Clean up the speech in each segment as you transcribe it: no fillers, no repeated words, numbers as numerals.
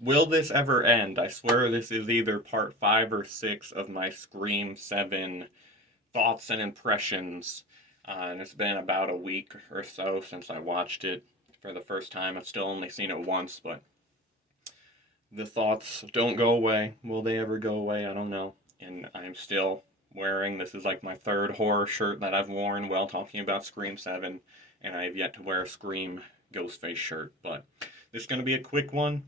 Will this ever end? I swear this is either part 5 or 6 of my Scream 7 thoughts and impressions. And it's been about a week or so since I watched it for the first time. I've still only seen it once, but the thoughts don't go away. Will they ever go away? I don't know. And I'm still wearing, this is like my third horror shirt that I've worn while talking about Scream 7, and I have yet to wear a Scream Ghostface shirt. But this is going to be a quick one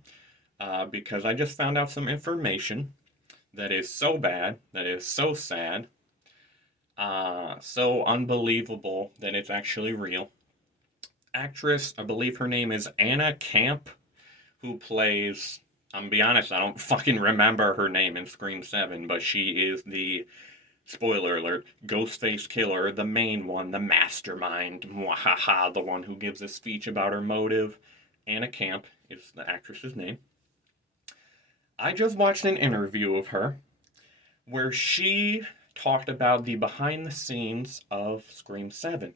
because I just found out some information that is so bad, that is so sad, so unbelievable that it's actually real. Actress, I believe her name is Anna Camp, who plays. I'm gonna be honest, I don't fucking remember her name in Scream 7, but she is the, spoiler alert, Ghostface Killer, the main one, the mastermind, mwahaha, the one who gives a speech about her motive. Anna Camp is the actress's name. I just watched an interview of her where she talked about the behind the scenes of Scream 7.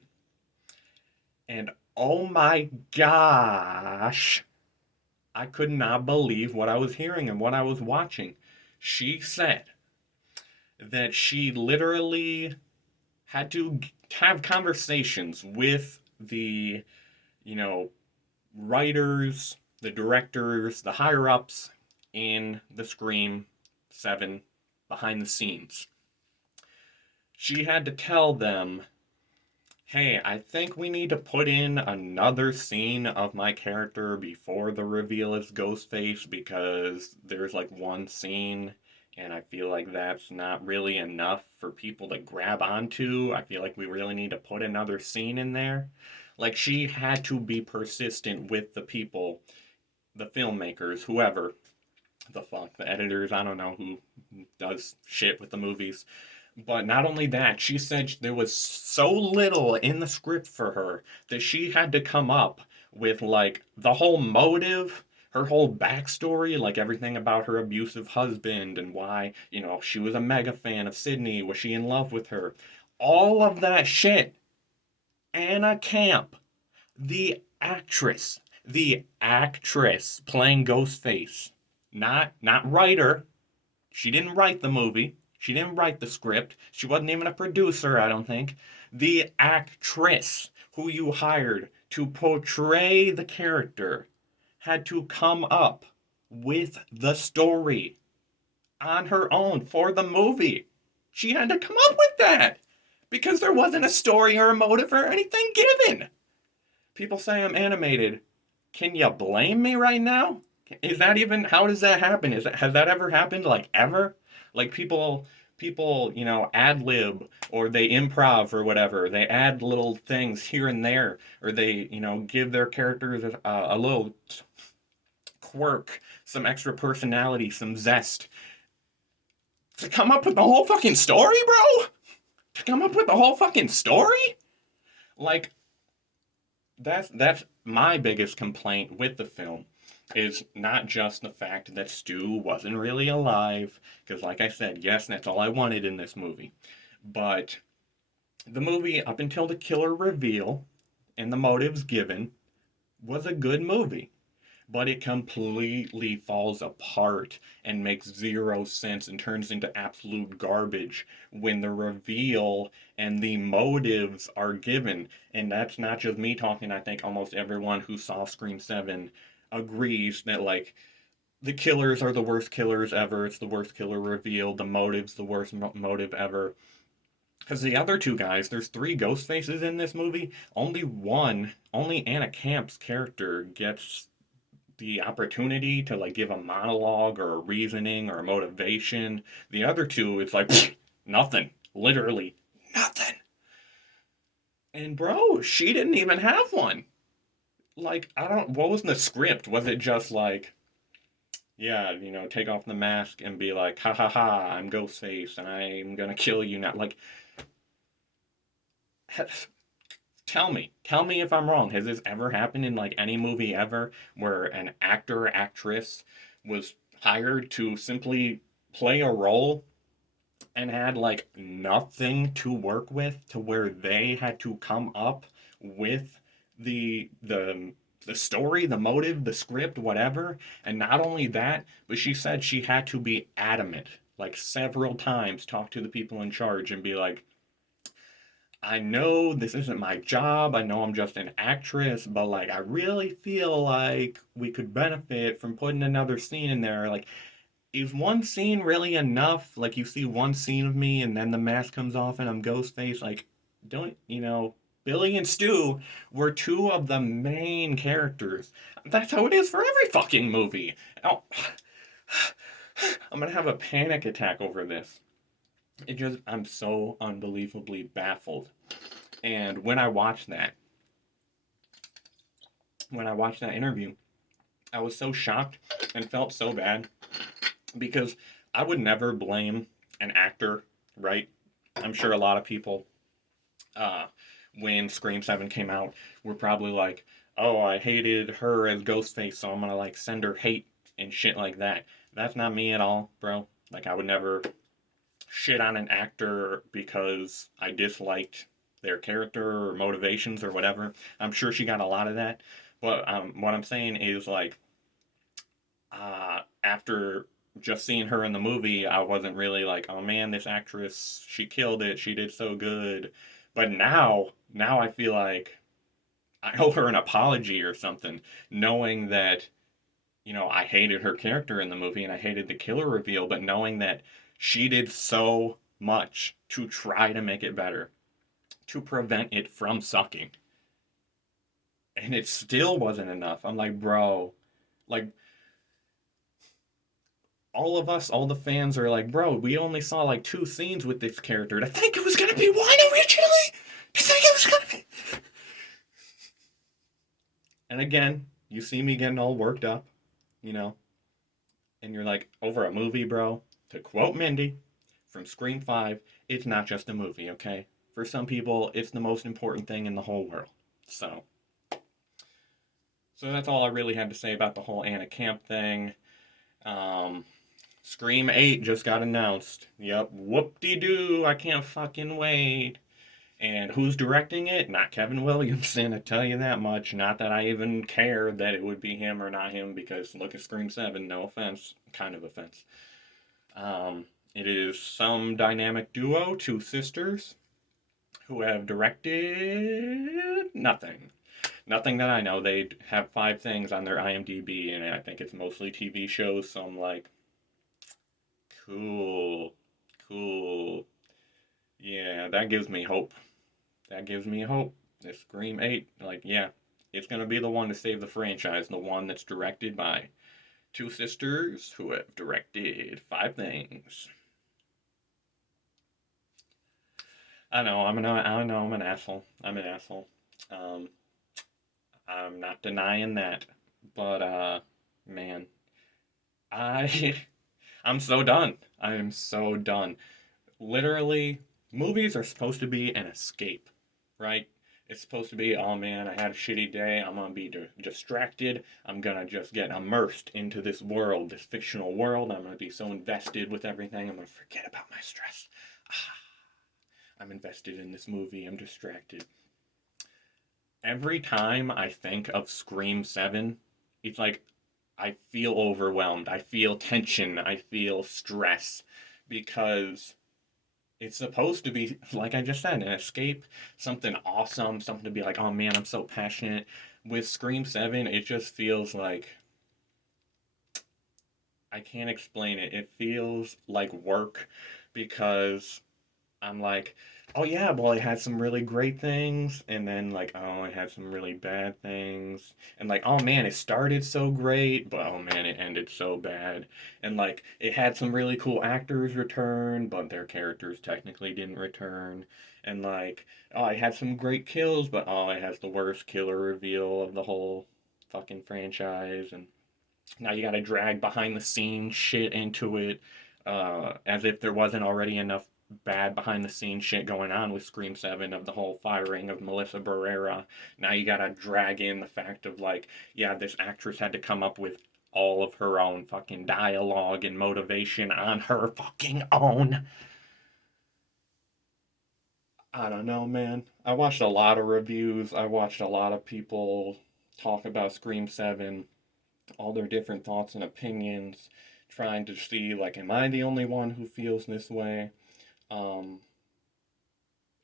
And oh my gosh, I could not believe what I was hearing and what I was watching. She said that she literally had to have conversations with the, you know, writers, the directors, the higher ups in the Scream 7 behind the scenes. She had to tell them, hey, I think we need to put in another scene of my character before the reveal is Ghostface because there's like one scene and I feel like that's not really enough for people to grab onto. I feel like we really need to put another scene in there. Like she had to be persistent with the people, the filmmakers, whoever the fuck, the editors, I don't know who does shit with the movies. But not only that, she said there was so little in the script for her that she had to come up with like the whole motive, her whole backstory, like everything about her abusive husband and why, she was a mega fan of Sydney, was she in love with her? All of that shit. Anna Camp, the actress playing Ghostface, not writer, she didn't write the movie. She didn't write the script. She wasn't even a producer, I don't think. The actress who you hired to portray the character had to come up with the story on her own for the movie. She had to come up with that because there wasn't a story or a motive or anything given. People say I'm animated. Can you blame me right now? Is that even how does that happen? Has that ever happened like ever? Like people, ad lib or they improv or whatever. They add little things here and there or they, give their characters a little quirk, some extra personality, some zest to come up with the whole fucking story, bro? To come up with the whole fucking story? Like that's my biggest complaint with the film is not just the fact that Stu wasn't really alive, because like I said, yes, that's all I wanted in this movie. But the movie, up until the killer reveal and the motives given, was a good movie. But it completely falls apart and makes zero sense and turns into absolute garbage when the reveal and the motives are given. And that's not just me talking, I think almost everyone who saw Scream 7 agrees that, like, the killers are the worst killers ever. It's the worst killer reveal. The motive's the worst motive ever. Because the other two guys, there's three ghost faces in this movie. Only Anna Camp's character gets the opportunity to like give a monologue or a reasoning or a motivation. The other two, it's like nothing, literally nothing. And bro, she didn't even have one. Like I don't. What was in the script? Was it just like, yeah, take off the mask and be like, ha ha ha, I'm Ghostface and I'm gonna kill you now? Like, tell me if I'm wrong. Has this ever happened in like any movie ever where an actor or actress was hired to simply play a role and had like nothing to work with to where they had to come up with the the story, the motive, the script, whatever. And not only that, but she said she had to be adamant, like several times, talk to the people in charge and be like, I know this isn't my job. I know I'm just an actress, but like I really feel like we could benefit from putting another scene in there. Like, is one scene really enough? Like you see one scene of me and then the mask comes off and I'm Ghostface. Like, don't you know? Billy and Stu were two of the main characters. That's how it is for every fucking movie. Oh, I'm gonna have a panic attack over this. I'm so unbelievably baffled. And when I watched that interview, I was so shocked and felt so bad because I would never blame an actor, right? I'm sure a lot of people, uh, when Scream 7 came out, were probably like, oh, I hated her as Ghostface, so I'm gonna like send her hate and shit like that. That's not me at all, bro. Like, I would never shit on an actor because I disliked their character or motivations or whatever. I'm sure she got a lot of that. But what I'm saying is, like, after just seeing her in the movie, I wasn't really like, oh man, this actress, she killed it. She did so good. But now I feel like I owe her an apology or something, knowing that, I hated her character in the movie and I hated the killer reveal, but knowing that she did so much to try to make it better, to prevent it from sucking. And it still wasn't enough. I'm like, bro, like, all of us, all the fans are like, bro, we only saw like two scenes with this character. To think it was gonna be one originally? To think it was gonna be. And again, you see me getting all worked up, you know, and you're like, over a movie, bro. To quote Mindy from Scream 5, it's not just a movie, okay? For some people, it's the most important thing in the whole world. So, so that's all I really had to say about the whole Anna Camp thing. Um, Scream 8 just got announced. Yep, whoop-de-doo, I can't fucking wait. And who's directing it? Not Kevin Williamson, I tell you that much. Not that I even care that it would be him or not him, because look at Scream 7, no offense, kind of offense. It is some dynamic duo, two sisters, who have directed nothing. Nothing that I know. They have 5 things on their IMDb, and I think it's mostly TV shows, so I'm like, cool, cool. Yeah, that gives me hope. That gives me hope. This Scream 8, like, yeah, it's gonna be the one to save the franchise, the one that's directed by two sisters who have directed 5 things. I know I'm an asshole. I'm an asshole. Um, I'm not denying that. But man, I I'm so done. I am so done. Literally, movies are supposed to be an escape, right? It's supposed to be, oh man, I had a shitty day. I'm gonna be distracted. I'm gonna just get immersed into this world, this fictional world. I'm gonna be so invested with everything. I'm gonna forget about my stress. Ah, I'm invested in this movie. I'm distracted. Every time I think of Scream 7, it's like I feel overwhelmed. I feel tension. I feel stress because it's supposed to be, like I just said, an escape, something awesome, something to be like, oh man, I'm so passionate. With Scream 7, it just feels like I can't explain it. It feels like work because I'm like, oh yeah, well, it had some really great things, and then like, oh, it had some really bad things, and like, oh man, it started so great, but oh man, it ended so bad, and like, it had some really cool actors return, but their characters technically didn't return, and like, oh, it had some great kills, but oh, it has the worst killer reveal of the whole fucking franchise, and now you gotta drag behind the scenes shit into it, as if there wasn't already enough bad behind the scenes shit going on with Scream 7 of the whole firing of Melissa Barrera. Now you gotta drag in the fact of like, yeah, this actress had to come up with all of her own fucking dialogue and motivation on her fucking own. I don't know, man. I watched a lot of reviews. I watched a lot of people talk about Scream 7, all their different thoughts and opinions, trying to see, like, am I the only one who feels this way? Um,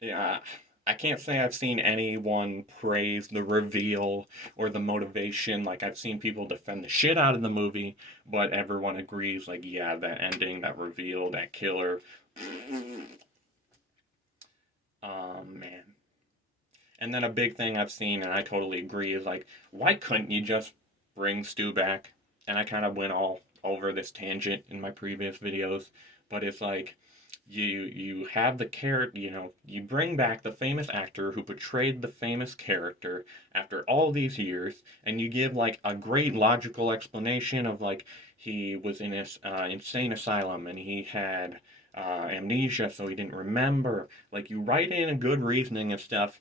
yeah, I can't say I've seen anyone praise the reveal or the motivation. Like, I've seen people defend the shit out of the movie, but everyone agrees, like, yeah, that ending, that reveal, that killer. Man. And then a big thing I've seen, and I totally agree, is like, why couldn't you just bring Stu back? And I kind of went all over this tangent in my previous videos, but it's like, you have the character, you bring back the famous actor who portrayed the famous character after all these years, and you give like a great logical explanation of like he was in this insane asylum and he had amnesia, so he didn't remember. Like you write in a good reasoning and stuff,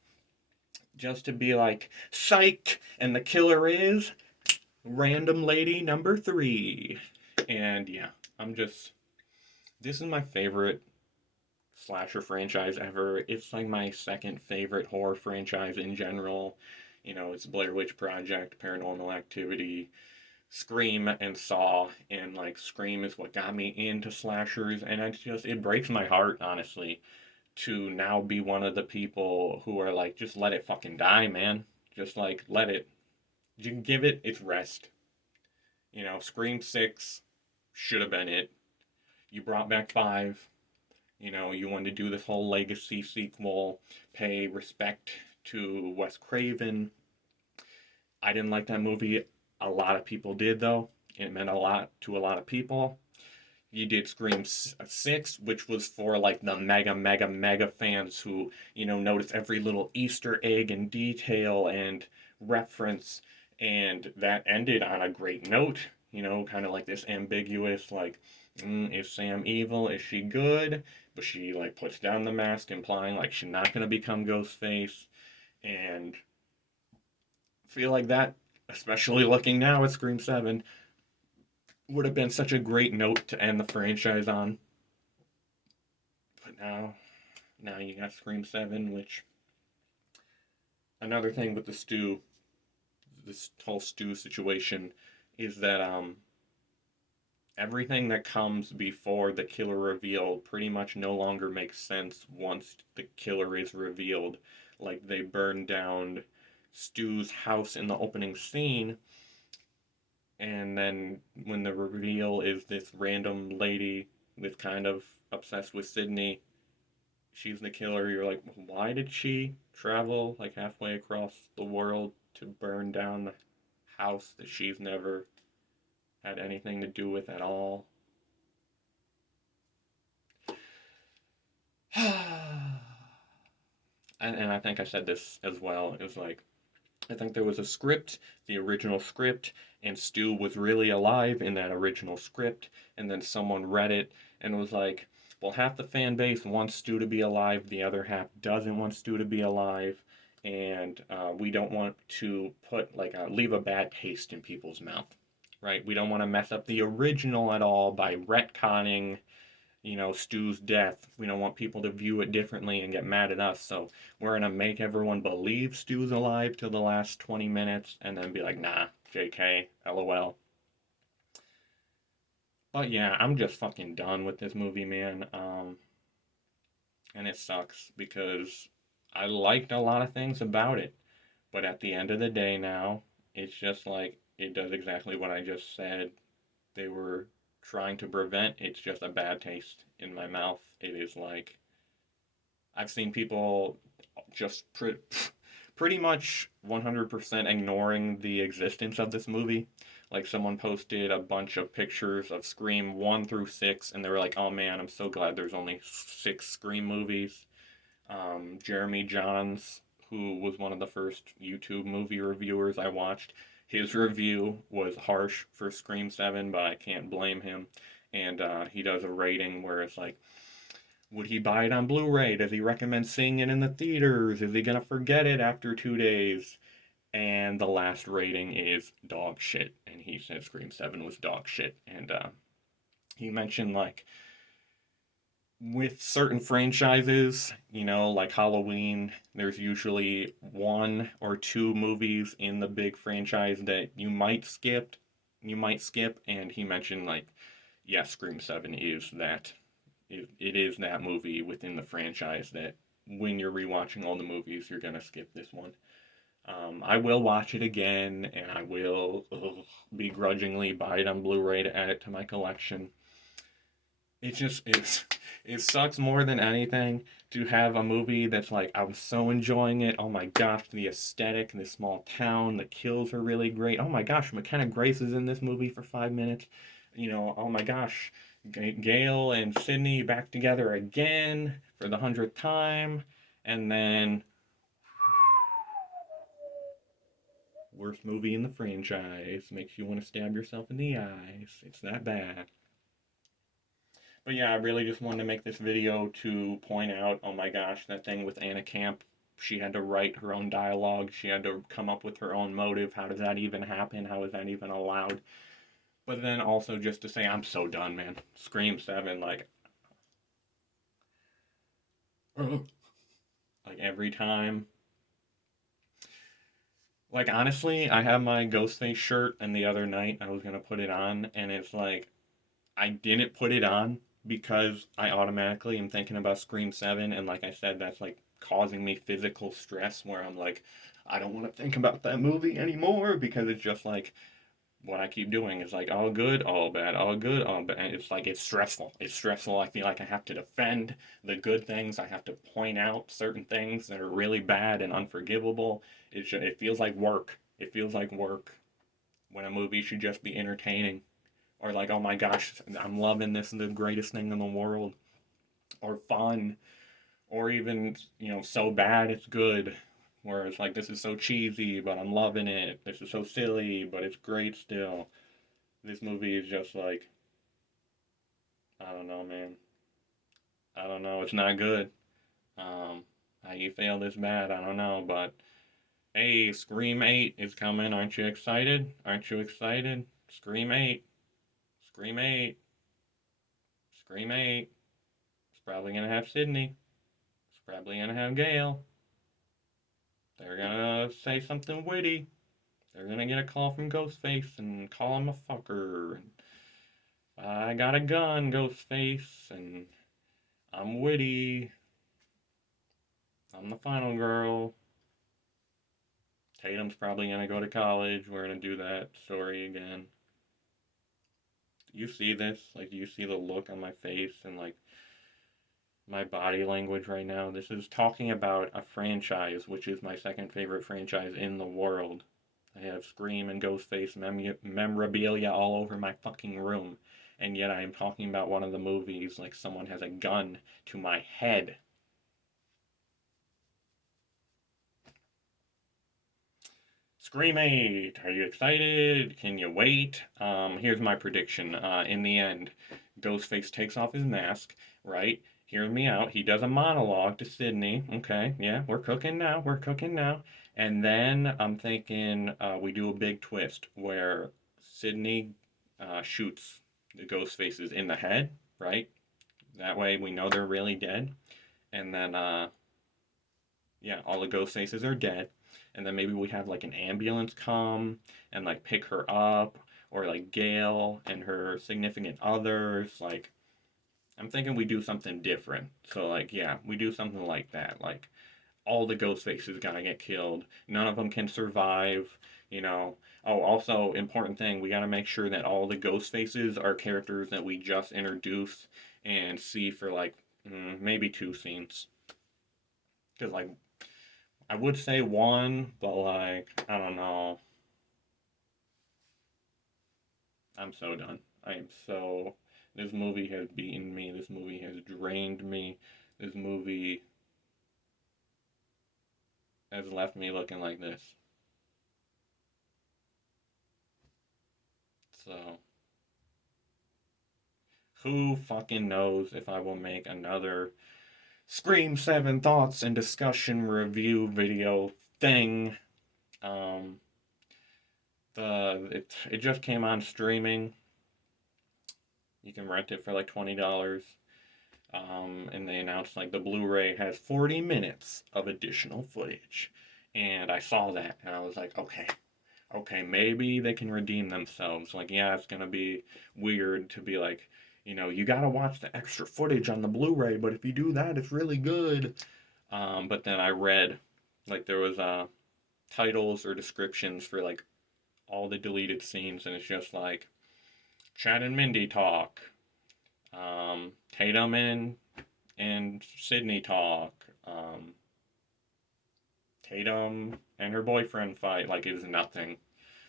just to be like psych, and the killer is random lady number 3. And yeah, I'm just this is my favorite slasher franchise ever. It's like my second favorite horror franchise in general. It's Blair Witch Project, Paranormal Activity, Scream, and Saw. And like Scream is what got me into slashers, and it breaks my heart, honestly, to now be one of the people who are like, just let it fucking die, man. Just like let it. You can give it its rest. Scream 6 should have been it. You brought back 5. You wanted to do this whole legacy sequel, pay respect to Wes Craven. I didn't like that movie. A lot of people did, though. It meant a lot to a lot of people. You did Scream 6, which was for like the mega, mega, mega fans who, notice every little Easter egg and detail and reference. And that ended on a great note, kind of like this ambiguous, like, is Sam evil? Is she good? But she like puts down the mask, implying like she's not gonna become Ghostface. And feel like that, especially looking now at Scream 7, would have been such a great note to end the franchise on. But now you got Scream 7, which another thing with this whole Stu situation is that everything that comes before the killer reveal pretty much no longer makes sense once the killer is revealed. Like they burn down Stu's house in the opening scene, and then when the reveal is this random lady that's kind of obsessed with Sydney, she's the killer. You're like, why did she travel like halfway across the world to burn down the house that she's never had anything to do with at all? And I think I said this as well. It was like, I think there was a script, the original script, and Stu was really alive in that original script. And then someone read it and was like, well, half the fan base wants Stu to be alive, the other half doesn't want Stu to be alive. And we don't want to leave a bad taste in people's mouth, right? We don't want to mess up the original at all by retconning Stu's death. We don't want people to view it differently and get mad at us. So we're going to make everyone believe Stu's alive till the last 20 minutes and then be like, nah, JK, LOL. But yeah, I'm just fucking done with this movie, man. And it sucks because I liked a lot of things about it. But at the end of the day now, it's just like, it does exactly what I just said. They were trying to prevent. It's just a bad taste in my mouth. It is like, I've seen people just pretty much 100% ignoring the existence of this movie. Like someone posted a bunch of pictures of Scream 1 through 6, and they were like, oh man, I'm so glad there's only 6 Scream movies. Jeremy Johns, who was one of the first YouTube movie reviewers I watched, his review was harsh for Scream 7, but I can't blame him. And he does a rating where it's like, would he buy it on Blu-ray? Does he recommend seeing it in the theaters? Is he gonna forget it after 2 days? And the last rating is dog shit. And he said Scream 7 was dog shit. And he mentioned like with certain franchises, like Halloween, there's usually one or two movies in the big franchise that you might skip. And he mentioned like, yeah, Scream 7 is that. It is that movie within the franchise that when you're rewatching all the movies, you're gonna skip this one. I will watch it again, and I will begrudgingly buy it on Blu-ray to add it to my collection. It sucks more than anything to have a movie that's like I was so enjoying it. Oh my gosh, the aesthetic, the small town, the kills are really great. Oh my gosh, McKenna Grace is in this movie for 5 minutes. Oh my gosh, Gail and Sydney back together again for the 100th time, and then worst movie in the franchise makes you want to stab yourself in the eyes. It's that bad. But yeah, I really just wanted to make this video to point out, oh my gosh, that thing with Anna Camp. She had to write her own dialogue. She had to come up with her own motive. How does that even happen? How is that even allowed? But then also just to say, I'm so done, man. Scream 7, like every time. Like honestly, I have my Ghostface shirt, and the other night I was gonna put it on, and it's like I didn't put it on because I automatically am thinking about Scream 7, and like I said, that's like causing me physical stress where I'm like, I don't want to think about that movie anymore because it's just like what I keep doing is like all good, all bad, all good, all bad. And it's like it's stressful. It's stressful. I feel like I have to defend the good things. I have to point out certain things that are really bad and unforgivable. It feels like work. It feels like work when a movie should just be entertaining or like, oh my gosh, I'm loving this, the greatest thing in the world, or fun, or even, so bad it's good, where it's like, this is so cheesy, but I'm loving it. This is so silly, but it's great still. This movie is just like, I don't know, man. I don't know. It's not good. Um, how you feel this bad, I don't know, but hey, Scream 8 is coming. Aren't you excited? Aren't you excited? Scream 8. Scream 8. Scream 8. It's probably gonna have Sydney. It's probably gonna have Gail. They're gonna say something witty. They're gonna get a call from Ghostface and call him a fucker. And I got a gun, Ghostface, and I'm witty. I'm the final girl. Tatum's probably gonna go to college. We're gonna do that story again. You see this? Like, you see the look on my face and like my body language right now. This is talking about a franchise, which is my second favorite franchise in the world. I have Scream and Ghostface memorabilia all over my fucking room, and yet I am talking about one of the movies like someone has a gun to my head. Scream 8, are you excited? Can you wait? Here's my prediction. In the end, Ghostface takes off his mask, right? Hear me out. He does a monologue to Sydney. Okay, yeah, we're cooking now. We're cooking now. And then I'm thinking we do a big twist where Sydney shoots the Ghostfaces in the head, right? That way we know they're really dead. And then, yeah, all the Ghostfaces are dead. And then maybe we have like an ambulance come and like pick her up, or like Gail and her significant others. Like, I'm thinking we do something different. So, like, yeah, we do something like that. Like, all the ghost faces gotta get killed. None of them can survive, you know. Oh, also, important thing, we gotta make sure that all the ghost faces are characters that we just introduced and see for like maybe two scenes. Because, like, I would say one, but like, I don't know. I'm so done. I am so. This movie has beaten me. This movie has drained me. This movie has left me looking like this. So, who fucking knows if I will make another Scream 7 thoughts and discussion review video thing. Um, it just came on streaming. You can rent it for like $20. And they announced like the Blu-ray has 40 minutes of additional footage. And I saw that and I was like, okay, maybe they can redeem themselves. Like, yeah, it's gonna be weird to be like, you gotta watch the extra footage on the Blu-ray, but if you do that, it's really good. But then I read, like, there was titles or descriptions for like all the deleted scenes, and it's just like Chad and Mindy talk, Tatum and Sydney talk, Tatum and her boyfriend fight. Like, it was nothing.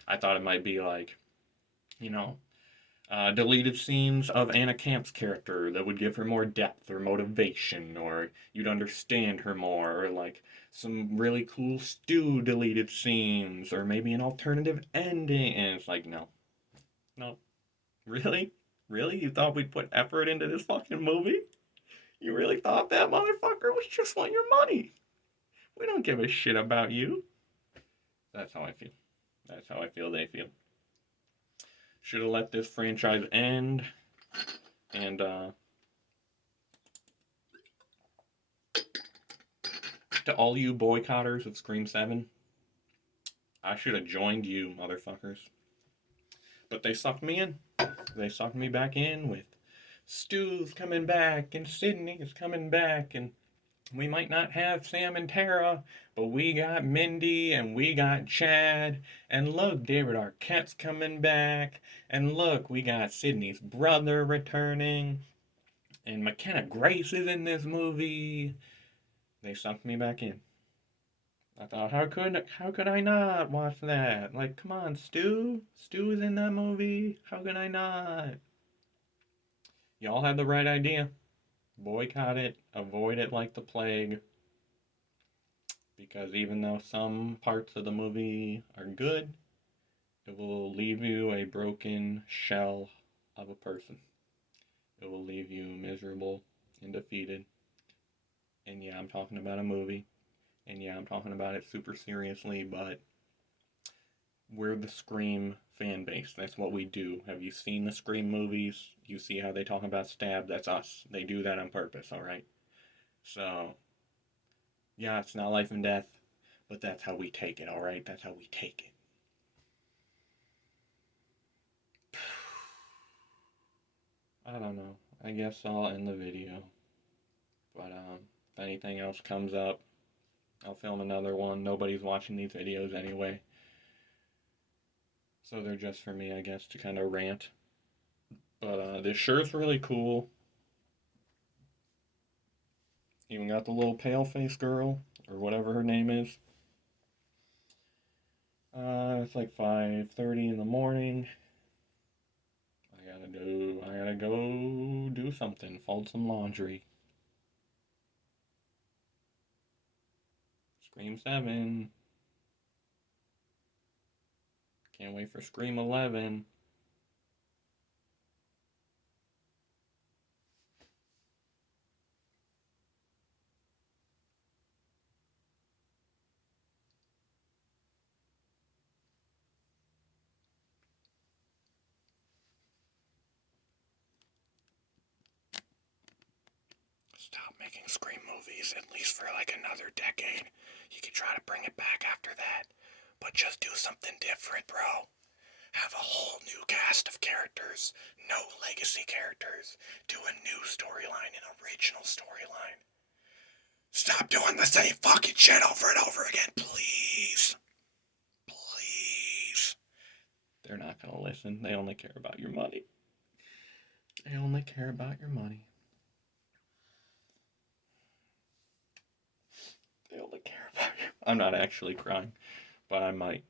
I thought it might be like, you know, deleted scenes of Anna Camp's character that would give her more depth or motivation, or you'd understand her more, or like some really cool Stu deleted scenes, or maybe an alternative ending. And it's like, no, no, really? Really? You thought we'd put effort into this fucking movie? You really thought that, motherfucker? We just want your money. We don't give a shit about you. That's how I feel. That's how I feel they feel. Should have let this franchise end. And to all you boycotters of Scream 7, I should have joined you, motherfuckers. But they sucked me in. They sucked me back in with Stu's coming back and Sydney's coming back, and we might not have Sam and Tara, but we got Mindy and we got Chad. And look, David Arquette's coming back. And look, we got Sydney's brother returning. And McKenna Grace is in this movie. They sucked me back in. I thought, how could I not watch that? Like, come on, Stu? Stu is in that movie. How could I not? Y'all had the right idea. Boycott it, avoid it like the plague. Because even though some parts of the movie are good, it will leave you a broken shell of a person. It will leave you miserable and defeated. And yeah, I'm talking about a movie. And yeah, I'm talking about it super seriously, but we're the Scream fan base. That's what we do. Have you seen the Scream movies? You see how they talk about Stab? That's us. They do that on purpose, alright? So, yeah, it's not life and death, but that's how we take it, alright? That's how we take it. I don't know. I guess I'll end the video. But if anything else comes up, I'll film another one. Nobody's watching these videos anyway. So they're just for me, I guess, to kind of rant. But this shirt's really cool. Even got the little pale face girl, or whatever her name is. It's like 5:30 in the morning. I gotta go do something, fold some laundry. Scream 7. Can't wait for Scream 11. Stop making Scream movies, at least for like another decade. You can try to bring it back after that. But just do something different, bro. Have a whole new cast of characters, no legacy characters. Do a new storyline, an original storyline. Stop doing the same fucking shit over and over again, please. Please. They're not gonna listen. They only care about your money. They only care about your money. They only care about you. I'm not actually crying, but I might.